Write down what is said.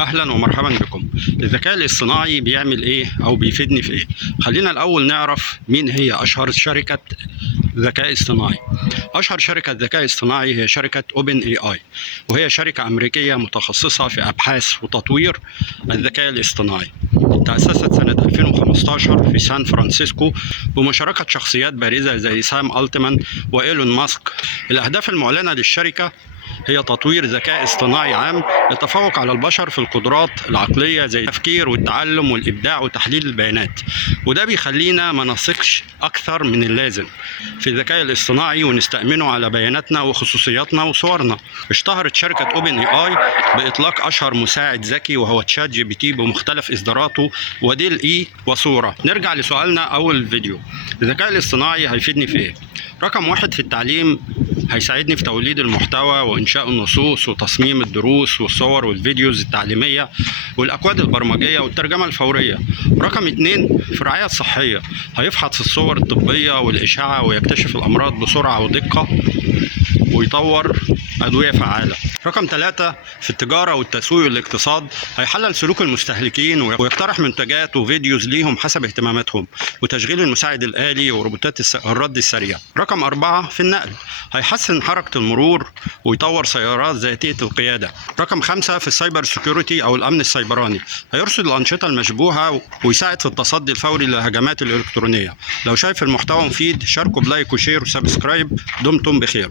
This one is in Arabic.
اهلا ومرحبا بكم. الذكاء الاصطناعي بيعمل ايه او بيفيدني في ايه؟ خلينا الاول نعرف مين هي اشهر شركة ذكاء اصطناعي. اشهر شركة ذكاء اصطناعي هي شركة اوبن اي اي، وهي شركة امريكية متخصصة في ابحاث وتطوير الذكاء الاصطناعي. تأسست سنة 2015 في سان فرانسيسكو بمشاركة شخصيات بارزة زي سام ألتمان وإيلون ماسك. الأهداف المعلنة للشركة هي تطوير ذكاء اصطناعي عام يتفوق على البشر في القدرات العقلية زي التفكير والتعلم والإبداع وتحليل البيانات، وده بيخلينا ما نثقش أكثر من اللازم في الذكاء الاصطناعي ونستأمنه على بياناتنا وخصوصياتنا وصورنا. اشتهرت شركة اوبن اي اي بإطلاق أشهر مساعد ذكي وهو تشات جي بي تي بمختلف إصداراته وديل إي وصورة. نرجع لسؤالنا أول الفيديو، الذكاء الاصطناعي هيفيدني في إيه؟ رقم واحد، في التعليم هيساعدني في توليد المحتوى وإنشاء النصوص وتصميم الدروس والصور والفيديوز التعليمية والأكواد البرمجية والترجمة الفورية. رقم اتنين، في الرعاية الصحية هيفحص الصور الطبية والإشعة ويكتشف الأمراض بسرعة ودقة ويطور أدوية فعالة. رقم ثلاثة، في التجارة والتسويق والاقتصاد هيحلل سلوك المستهلكين ويقترح منتجات وفيديوز ليهم حسب اهتماماتهم وتشغيل المساعد الآلي وروبوتات الرد السريع. رقم أربعة، في النقل هيحسن حركة المرور ويطور سيارات ذاتية القيادة. رقم خمسة، في السايبر سيكيورتي أو الأمن السيبراني هيرصد الأنشطة المشبوهة ويساعد في التصدي الفوري للهجمات الإلكترونية. لو شايف المحتوى مفيد شاركه بلايك وشير وسبسكرايب. دمتم بخير.